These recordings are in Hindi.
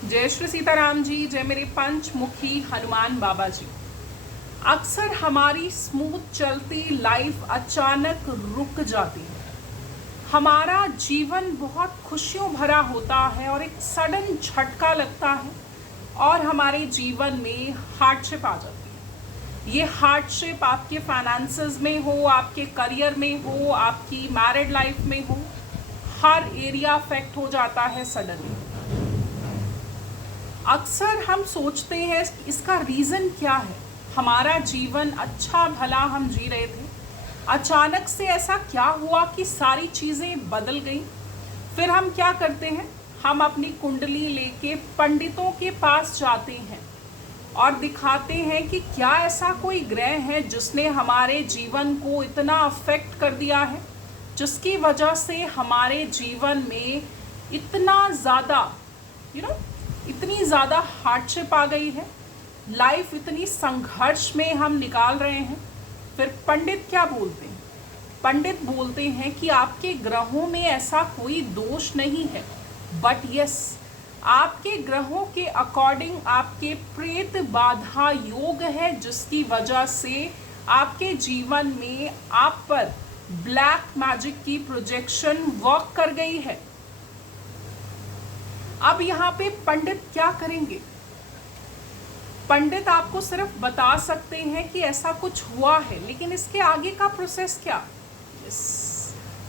जय श्री सीताराम जी, जय मेरे पंचमुखी हनुमान बाबा जी। अक्सर हमारी स्मूथ चलती लाइफ अचानक रुक जाती है। हमारा जीवन बहुत खुशियों भरा होता है और एक सडन झटका लगता है और हमारे जीवन में हार्डशिप आ जाती है। ये हार्डशिप आपके फाइनेंसेस में हो, आपके करियर में हो, आपकी मैरिड लाइफ में हो, हर एरिया अफेक्ट हो जाता है सडनली। अक्सर हम सोचते हैं इसका रीज़न क्या है। हमारा जीवन अच्छा भला हम जी रहे थे, अचानक से ऐसा क्या हुआ कि सारी चीज़ें बदल गई। फिर हम क्या करते हैं, हम अपनी कुंडली लेके पंडितों के पास जाते हैं और दिखाते हैं कि क्या ऐसा कोई ग्रह है जिसने हमारे जीवन को इतना अफेक्ट कर दिया है, जिसकी वजह से हमारे जीवन में इतना ज़्यादा इतनी ज़्यादा हार्डशिप आ गई है, लाइफ इतनी संघर्ष में हम निकाल रहे हैं। फिर पंडित क्या बोलते हैं? पंडित बोलते हैं कि आपके ग्रहों में ऐसा कोई दोष नहीं है, बट यस, आपके ग्रहों के अकॉर्डिंग आपके प्रेत बाधा योग है, जिसकी वजह से आपके जीवन में आप पर ब्लैक मैजिक की प्रोजेक्शन वर्क कर गई है। अब यहाँ पे पंडित क्या करेंगे? पंडित आपको सिर्फ बता सकते हैं कि ऐसा कुछ हुआ है, लेकिन इसके आगे का प्रोसेस क्या?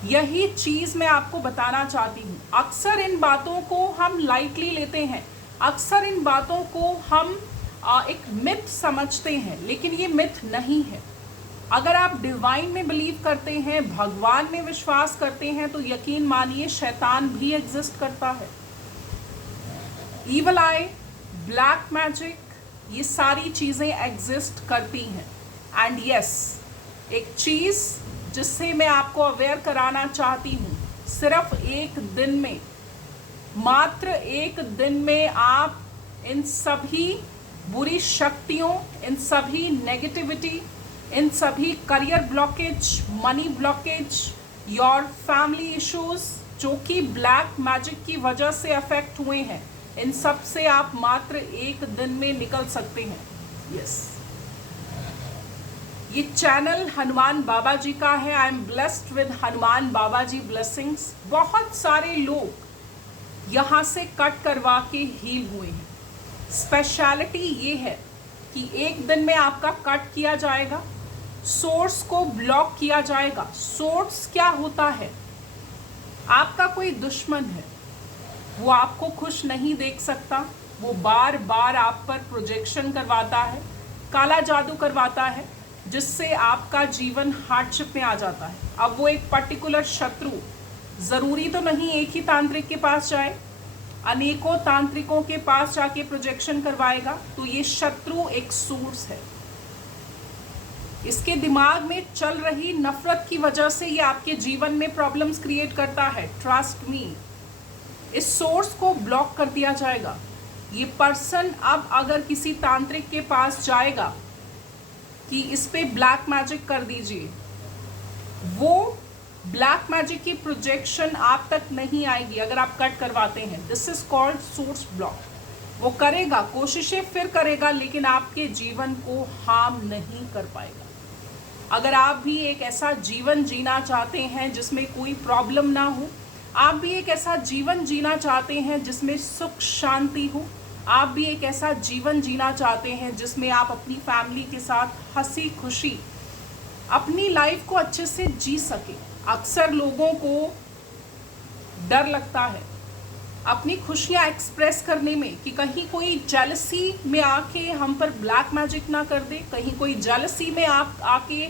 यही चीज़ मैं आपको बताना चाहती हूँ। अक्सर इन बातों को हम लाइटली लेते हैं, अक्सर इन बातों को हम एक मिथ समझते हैं, लेकिन ये मिथ नहीं है। अगर आप डिवाइन में बिलीव करते हैं, भगवान में विश्वास करते हैं, तो यकीन मानिए शैतान भी एग्जिस्ट करता है। ईवल आई, ब्लैक मैजिक, ये सारी चीज़ें एग्जिस्ट करती हैं। एंड यस, एक चीज़ जिससे मैं आपको अवेयर कराना चाहती हूँ, सिर्फ एक दिन में, मात्र एक दिन में आप इन सभी बुरी शक्तियों, इन सभी नेगेटिविटी, इन सभी career blockage, money blockage, your family issues जो कि ब्लैक मैजिक की वजह से अफेक्ट हुए हैं, इन सब से आप मात्र एक दिन में निकल सकते हैं। यस, ये चैनल हनुमान बाबा जी का है। I am blessed with Hanuman Baba ji blessings. बहुत सारे लोग यहाँ से कट करवा के हील हुए हैं। स्पेशलिटी ये है कि एक दिन में आपका कट किया जाएगा, सोर्स को ब्लॉक किया जाएगा। सोर्स क्या होता है? आपका कोई दुश्मन है, वो आपको खुश नहीं देख सकता, वो बार बार आप पर प्रोजेक्शन करवाता है, काला जादू करवाता है, जिससे आपका जीवन हार्डशिप में आ जाता है। अब वो एक पर्टिकुलर शत्रु, ज़रूरी तो नहीं एक ही तांत्रिक के पास जाए, अनेकों तांत्रिकों के पास जाके प्रोजेक्शन करवाएगा। तो ये शत्रु एक सोर्स है। इसके दिमाग में चल रही नफरत की वजह से ये आपके जीवन में प्रॉब्लम्स क्रिएट करता है। ट्रस्ट मी, इस सोर्स को ब्लॉक कर दिया जाएगा। ये पर्सन अब अगर किसी तांत्रिक के पास जाएगा कि इस पे ब्लैक मैजिक कर दीजिए, वो ब्लैक मैजिक की प्रोजेक्शन आप तक नहीं आएगी अगर आप कट करवाते हैं। This is called source block. वो करेगा, कोशिशें फिर करेगा, लेकिन आपके जीवन को हार्म नहीं कर पाएगा। अगर आप भी एक ऐसा जीवन जीना चाहते हैं जिसमें कोई प्रॉब्लम ना हो, आप भी एक ऐसा जीवन जीना चाहते हैं जिसमें सुख शांति हो, आप भी एक ऐसा जीवन जीना चाहते हैं जिसमें आप अपनी फैमिली के साथ हंसी खुशी अपनी लाइफ को अच्छे से जी सके। अक्सर लोगों को डर लगता है अपनी खुशियाँ एक्सप्रेस करने में कि कहीं कोई जेलसी में आके हम पर ब्लैक मैजिक ना कर दे, कहीं कोई जेलसी में आप आके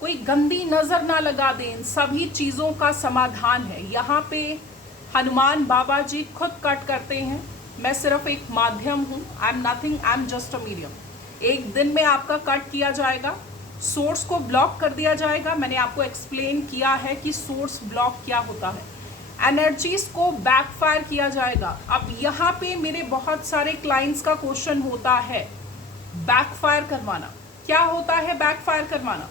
कोई गंदी नज़र ना लगा दें। इन सभी चीज़ों का समाधान है। यहाँ पे हनुमान बाबा जी खुद कट करते हैं, मैं सिर्फ एक माध्यम हूँ। I am nothing, I am just a medium. एक दिन में आपका कट किया जाएगा, सोर्स को ब्लॉक कर दिया जाएगा। मैंने आपको एक्सप्लेन किया है कि सोर्स ब्लॉक क्या होता है। एनर्जीज को बैकफायर किया जाएगा। अब यहाँ पे मेरे बहुत सारे क्लाइंट्स का क्वेश्चन होता है, बैकफायर करवाना क्या होता है? बैकफायर करवाना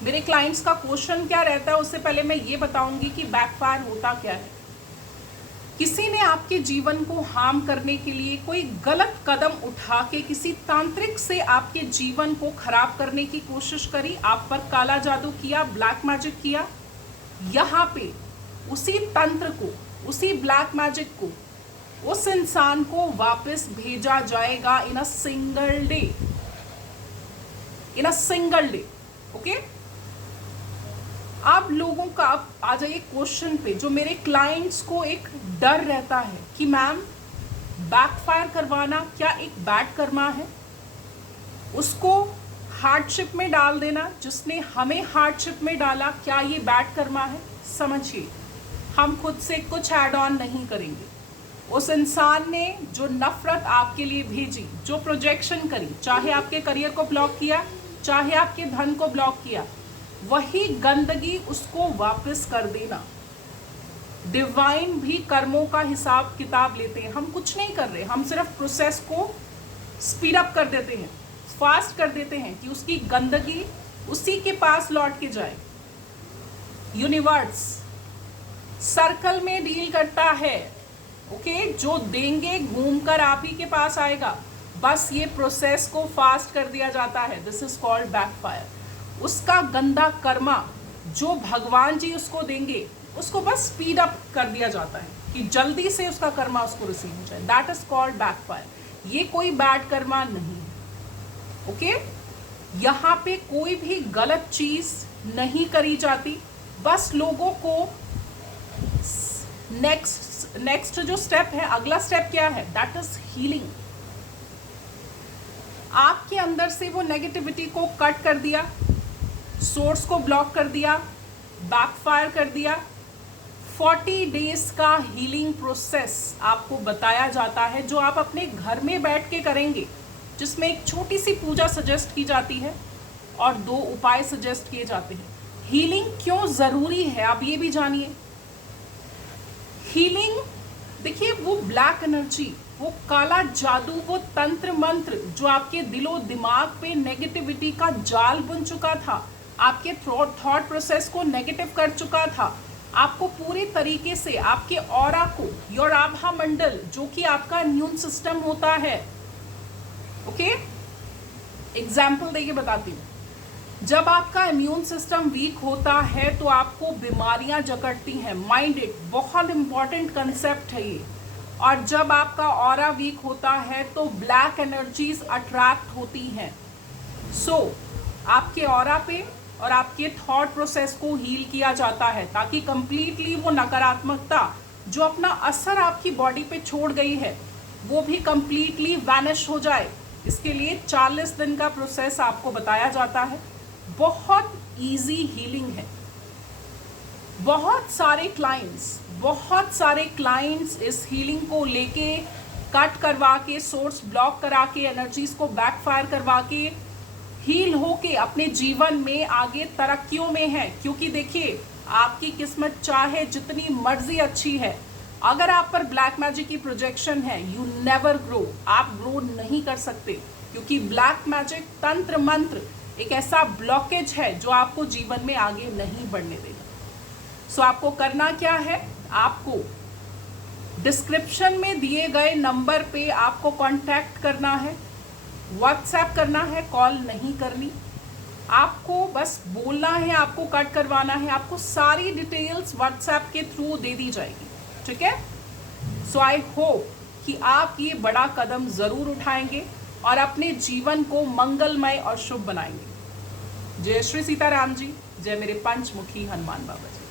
मेरे क्लाइंट्स का क्वेश्चन क्या रहता है, उससे पहले मैं ये बताऊंगी कि बैकफायर होता क्या है। किसी ने आपके जीवन को हार्म करने के लिए कोई गलत कदम उठा के किसी तांत्रिक से आपके जीवन को खराब करने की कोशिश करी, आप पर काला जादू किया, ब्लैक मैजिक किया, यहाँ पे उसी तंत्र को, उसी ब्लैक मैजिक को, उस इंसान को वापस भेजा जाएगा in a single day, in a single day. Okay, आप लोगों का अब आ जाइए क्वेश्चन पे। जो मेरे क्लाइंट्स को एक डर रहता है कि मैम बैकफायर करवाना क्या एक बैड कर्मा है, उसको हार्डशिप में डाल देना, जिसने हमें हार्डशिप में डाला, क्या ये बैड कर्मा है? समझिए, हम खुद से कुछ ऐड ऑन नहीं करेंगे। उस इंसान ने जो नफरत आपके लिए भेजी, जो प्रोजेक्शन करी, चाहे आपके करियर को ब्लॉक किया, चाहे आपके धन को ब्लॉक किया, वही गंदगी उसको वापस कर देना। डिवाइन भी कर्मों का हिसाब किताब लेते हैं। हम कुछ नहीं कर रहे, हम सिर्फ प्रोसेस को स्पीड अप कर देते हैं, फास्ट कर देते हैं कि उसकी गंदगी उसी के पास लौट के जाए। यूनिवर्स सर्कल में डील करता है। ओके, जो देंगे घूमकर आप ही के पास आएगा, बस ये प्रोसेस को फास्ट कर दिया जाता है। This is called backfire. उसका गंदा कर्मा जो भगवान जी उसको देंगे, उसको बस स्पीड अप कर दिया जाता है कि जल्दी से उसका कर्मा उसको रिसीव हो जाए। That is called backfire. ये कोई बैड कर्मा नहीं है। ओके, यहाँ पे कोई भी गलत चीज नहीं करी जाती, बस लोगों को नेक्स्ट जो स्टेप है, अगला स्टेप क्या है? That is healing. आपके अंदर से वो नेगेटिविटी को कट कर दिया, सोर्स को ब्लॉक कर दिया, बैकफायर कर दिया। 40 डेज का हीलिंग प्रोसेस आपको बताया जाता है, जो आप अपने घर में बैठ के करेंगे, जिसमें एक छोटी सी पूजा सजेस्ट की जाती है और 2 उपाय सजेस्ट किए जाते हैं। हीलिंग क्यों जरूरी है आप ये भी जानिए। हीलिंग, देखिए, वो ब्लैक एनर्जी, वो काला जादू, वो तंत्र मंत्र जो आपके दिलो दिमाग पे नेगेटिविटी का जाल बुन चुका था, आपके थॉट प्रोसेस को नेगेटिव कर चुका था, आपको पूरी तरीके से आपके ऑरा को, योर आभा मंडल जो कि आपका इम्यून सिस्टम होता है। ओके, एग्जाम्पल देके बताती हूँ। जब आपका इम्यून सिस्टम वीक होता है तो आपको बीमारियां जकड़ती हैं। माइंड इट, बहुत इंपॉर्टेंट कंसेप्ट है ये। और जब आपका ऑरा वीक होता है तो ब्लैक एनर्जीज अट्रैक्ट होती हैं। सो आपके ऑरा पे और आपके थॉट प्रोसेस को हील किया जाता है, ताकि कंप्लीटली वो नकारात्मकता जो अपना असर आपकी बॉडी पे छोड़ गई है, वो भी कंप्लीटली वैनिश हो जाए। इसके लिए 40 दिन का प्रोसेस आपको बताया जाता है। बहुत इजी हीलिंग है। बहुत सारे क्लाइंट्स इस हीलिंग को लेके कट करवा के, सोर्स ब्लॉक करा के, एनर्जीज को बैकफायर करवा के, हील होके अपने जीवन में आगे तरक्कियों में है। क्योंकि देखिए, आपकी किस्मत चाहे जितनी मर्जी अच्छी है, अगर आप पर ब्लैक मैजिक की प्रोजेक्शन है, यू नेवर ग्रो, आप ग्रो नहीं कर सकते। क्योंकि ब्लैक मैजिक, तंत्र मंत्र एक ऐसा ब्लॉकेज है जो आपको जीवन में आगे नहीं बढ़ने देगा। सो आपको करना क्या है? आपको डिस्क्रिप्शन में दिए गए नंबर पे आपको कांटेक्ट करना है, व्हाट्सएप करना है, कॉल नहीं करनी। आपको बस बोलना है, आपको कट करवाना है, आपको सारी डिटेल्स व्हाट्सएप के थ्रू दे दी जाएगी। ठीक है? सो आई होप कि आप ये बड़ा कदम जरूर उठाएंगे और अपने जीवन को मंगलमय और शुभ बनाएंगे। जय श्री सीताराम जी, जय मेरे पंचमुखी हनुमान बाबा जी।